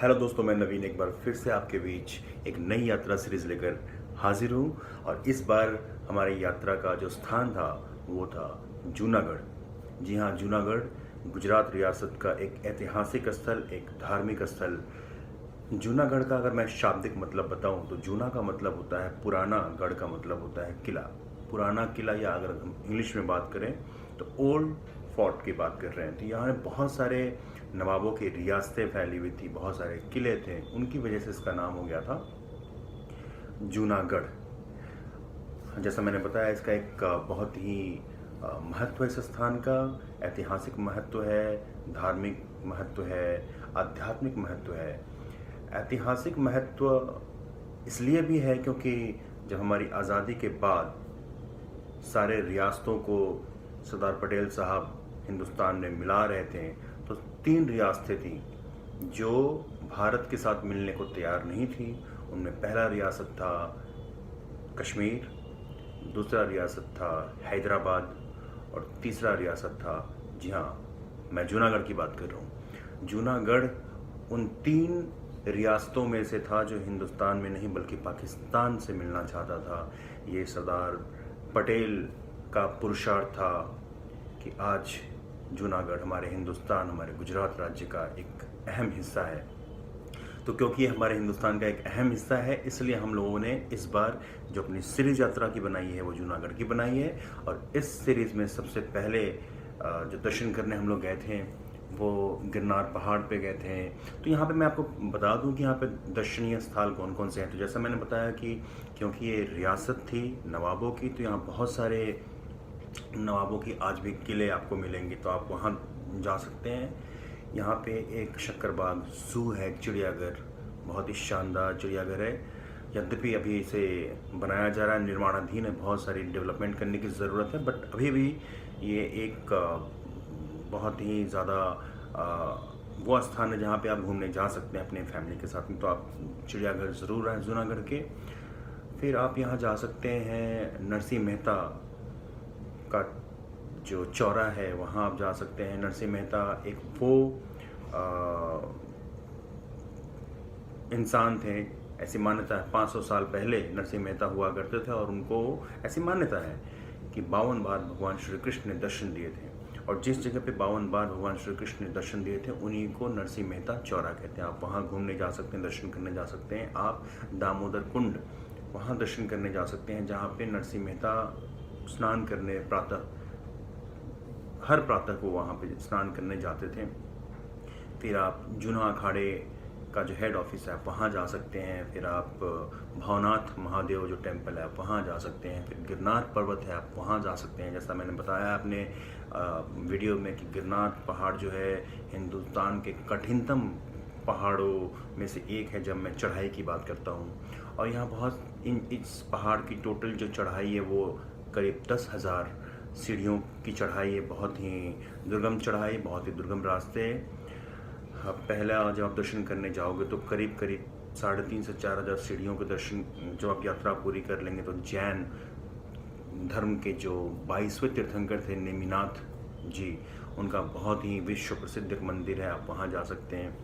Hello दोस्तों, मैं नवीन एक बार फिर से आपके बीच एक नई यात्रा सीरीज लेकर हाजिर हूँ। और इस बार हमारी यात्रा का जो स्थान था वो था जूनागढ़। जी हाँ, जूनागढ़ गुजरात रियासत का एक ऐतिहासिक स्थल, एक धार्मिक स्थल। जूनागढ़ का अगर मैं शाब्दिक मतलब बताऊं तो जूना का मतलब होता है पुराना, गढ़ का मतलब होता है किला। पुराना किला, या अगर हम इंग्लिश में बात करें तो ओल्ड फोर्ट की बात कर रहे हैं। तो यहाँ बहुत सारे नवाबों की रियासतें फैली हुई थी, बहुत सारे किले थे, उनकी वजह से इसका नाम हो गया था जूनागढ़। जैसा मैंने बताया, इसका एक बहुत ही महत्व है इस स्थान का। ऐतिहासिक महत्व है, धार्मिक महत्व है, आध्यात्मिक महत्व है। ऐतिहासिक महत्व इसलिए भी है क्योंकि जब हमारी आज़ादी के बाद सारे रियासतों को सरदार पटेल साहब हिंदुस्तान में मिला रहे थे, तो 3 रियासतें थीं जो भारत के साथ मिलने को तैयार नहीं थी। उनमें पहला रियासत था कश्मीर, दूसरा रियासत था हैदराबाद, और तीसरा रियासत था, जी हाँ, मैं जूनागढ़ की बात कर रहा हूँ। जूनागढ़ उन 3 रियासतों में से था जो हिंदुस्तान में नहीं बल्कि पाकिस्तान से मिलना चाहता था। ये सरदार पटेल का पुरुषार्थ था कि आज जूनागढ़ हमारे हिंदुस्तान, हमारे गुजरात राज्य का एक अहम हिस्सा है। तो क्योंकि ये हमारे हिंदुस्तान का एक अहम हिस्सा है, इसलिए हम लोगों ने इस बार जो अपनी सीरीज यात्रा की बनाई है वो जूनागढ़ की बनाई है। और इस सीरीज में सबसे पहले जो दर्शन करने हम लोग गए थे वो गिरनार पहाड़ पे गए थे। तो यहाँ पे मैं आपको बता दूं कि यहाँ पे दर्शनीय स्थल कौन कौन से हैं। तो जैसा मैंने बताया कि क्योंकि ये रियासत थी नवाबों की, तो यहाँ बहुत सारे नवाबों की आज भी किले आपको मिलेंगे, तो आप वहाँ जा सकते हैं। यहाँ पे एक शक्करबाग ज़ू है, एक चिड़ियाघर, बहुत ही शानदार चिड़ियाघर है। यद्यपि अभी इसे बनाया जा रहा है, निर्माणाधीन है, बहुत सारी डेवलपमेंट करने की ज़रूरत है, बट अभी भी ये एक बहुत ही ज़्यादा वो स्थान है जहाँ पे आप घूमने जा सकते हैं अपने फैमिली के साथ में। तो आप चिड़ियाघर ज़रूर आए जूनागढ़ के। फिर आप यहाँ जा सकते हैं नरसिंह मेहता का जो चौरा है, वहाँ आप जा सकते हैं। नरसिंह मेहता एक वो इंसान थे, ऐसी मान्यता है 500 साल पहले नरसिंह मेहता हुआ करते थे, और उनको ऐसी मान्यता है कि 52 बार भगवान श्री कृष्ण ने दर्शन दिए थे। और जिस जगह पे 52 बार भगवान श्री कृष्ण ने दर्शन दिए थे उन्हीं को नरसिंह मेहता चौरा कहते हैं। आप वहाँ घूमने जा सकते हैं, दर्शन करने जा सकते हैं। आप दामोदर कुंड, वहाँ दर्शन करने जा सकते हैं जहाँ पे नरसिंह मेहता स्नान करने हर प्रातः को वहाँ पे स्नान करने जाते थे। फिर आप जूना अखाड़े का जो हेड ऑफिस है आप वहाँ जा सकते हैं। फिर आप भवनाथ महादेव जो टेम्पल है आप वहाँ जा सकते हैं। फिर गिरनार पर्वत है, आप वहाँ जा सकते हैं। जैसा मैंने बताया अपने वीडियो में कि गिरनार पहाड़ जो है हिंदुस्तान के कठिनतम पहाड़ों में से एक है जब मैं चढ़ाई की बात करता हूँ। और यहाँ बहुत इस पहाड़ की टोटल जो चढ़ाई है वो करीब 10,000 सीढ़ियों की चढ़ाई है। बहुत ही दुर्गम चढ़ाई, बहुत ही दुर्गम रास्ते। पहला जब आप दर्शन करने जाओगे तो करीब 3,500 से 4,000 सीढ़ियों के दर्शन जब आप यात्रा पूरी कर लेंगे तो जैन धर्म के जो 22वें तीर्थंकर थे नेमिनाथ जी, उनका बहुत ही विश्व प्रसिद्ध एक मंदिर है, आप वहाँ जा सकते हैं।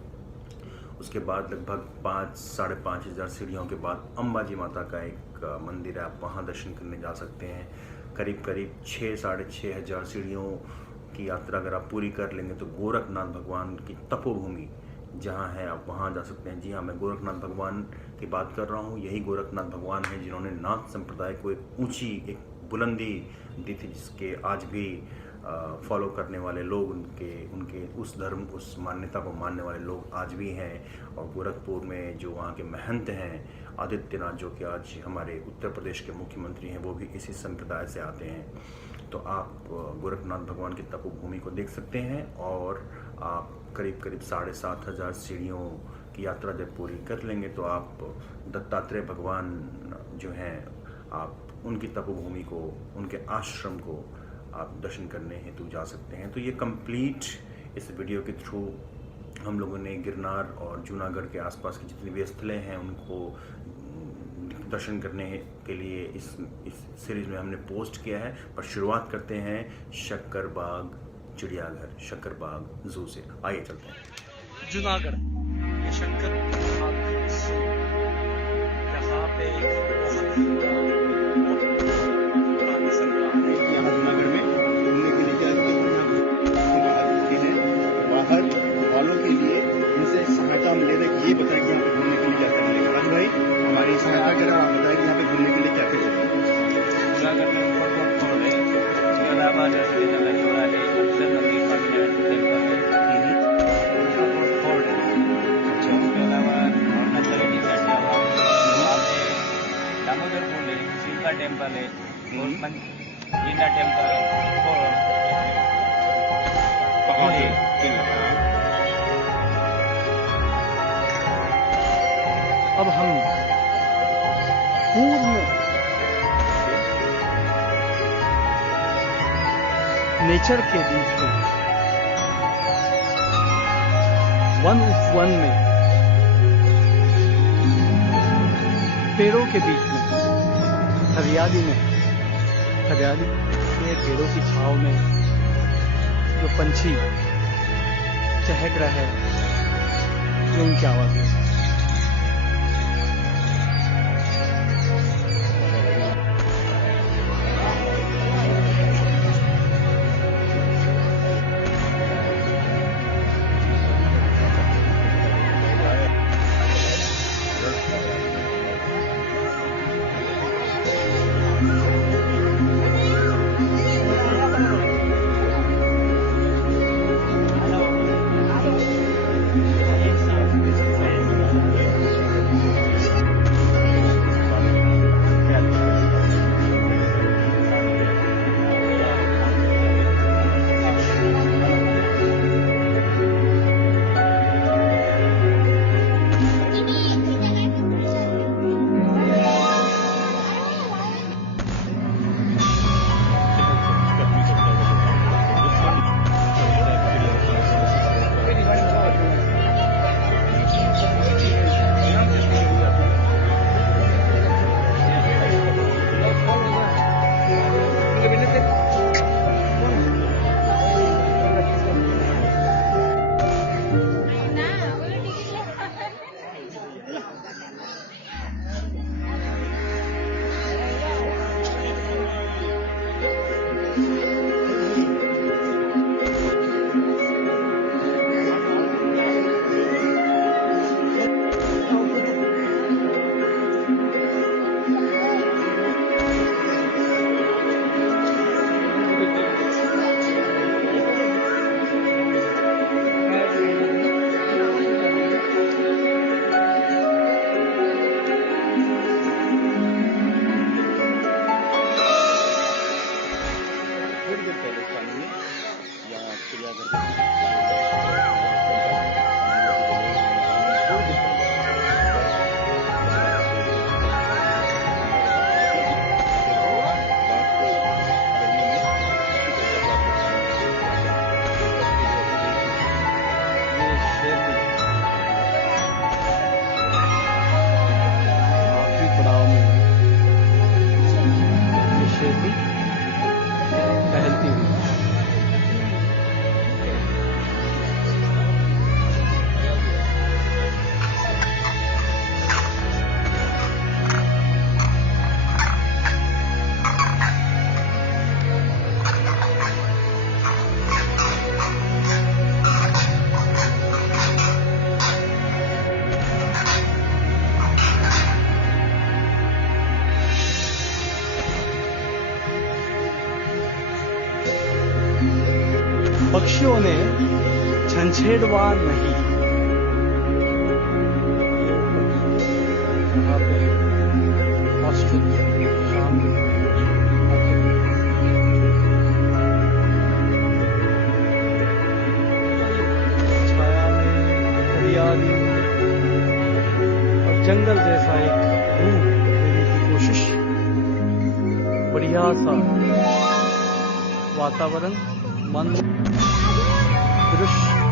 उसके बाद लगभग 5,000-5,500 सीढ़ियों के बाद अंबाजी माता का एक मंदिर है, आप वहाँ दर्शन करने जा सकते हैं। करीब 6,500-6,500 सीढ़ियों की यात्रा अगर आप पूरी कर लेंगे तो गोरखनाथ भगवान की तपोभूमि जहाँ है आप वहाँ जा सकते हैं। जी हाँ, मैं गोरखनाथ भगवान की बात कर रहा हूँ। यही गोरखनाथ भगवान है जिन्होंने नाथ संप्रदाय को एक ऊंची, एक बुलंदी दी थी, जिसके आज भी फॉलो करने वाले लोग, उनके उस धर्म, उस मान्यता को मानने वाले लोग आज भी हैं। और गोरखपुर में जो वहाँ के महंत हैं आदित्यनाथ, जो कि आज हमारे उत्तर प्रदेश के मुख्यमंत्री हैं, वो भी इसी संप्रदाय से आते हैं। तो आप गोरखनाथ भगवान की तपोभूमि को देख सकते हैं। और आप करीब 7,500 सीढ़ियों की यात्रा जब पूरी कर लेंगे तो आप दत्तात्रेय भगवान जो हैं, आप उनकी तपोभूमि को, उनके आश्रम को आप दर्शन करने हेतु जा सकते हैं। तो ये कंप्लीट इस वीडियो के थ्रू हम लोगों ने गिरनार और जूनागढ़ के आसपास की जितनी भी स्थलें हैं उनको दर्शन करने के लिए इस सीरीज़ में हमने पोस्ट किया है। पर शुरुआत करते हैं शक्करबाग चिड़ियाघर, शक्करबाग ज़ू से। आइए चलते हैं। जूनागढ़, ये शंकर ये बताएं कि यहाँ पे घूमने के लिए क्या क्या मिलेगा। राजू भाई हमारी सहायता करें, आप बताएं कि यहाँ पे घूमने के लिए क्या क्या जगह है। जूनागढ़ में ऊपर फोर्ट है, उसके अलावा जैसे नगरचोड़ा है, अक्षर मंदिर, स्वामीनारायण टेम्पल है, फोर्ट है। उसके अलावा नॉर्मल तलेटी साइड जाओ आप, वहाँ पे दामोदर पुल है, शिव का टेम्पल है, और जिंदा टेम्पल कहाँ है? अब हम पूर्ण नेचर के बीच में, वन में, पेड़ों के बीच में, हरियाली के पेड़ों की छांव में जो पंछी चहक रहे हैं, जो उनकी आवाज है। टहलती हुई पक्षियों ने छंछेड़वा नहीं। यहाँ पे ऑस्ट्रिच शाम छाया में हरियाली और जंगल जैसा एक रूप देने की कोशिश, बढ़िया सा वातावरण, मन, दृश्य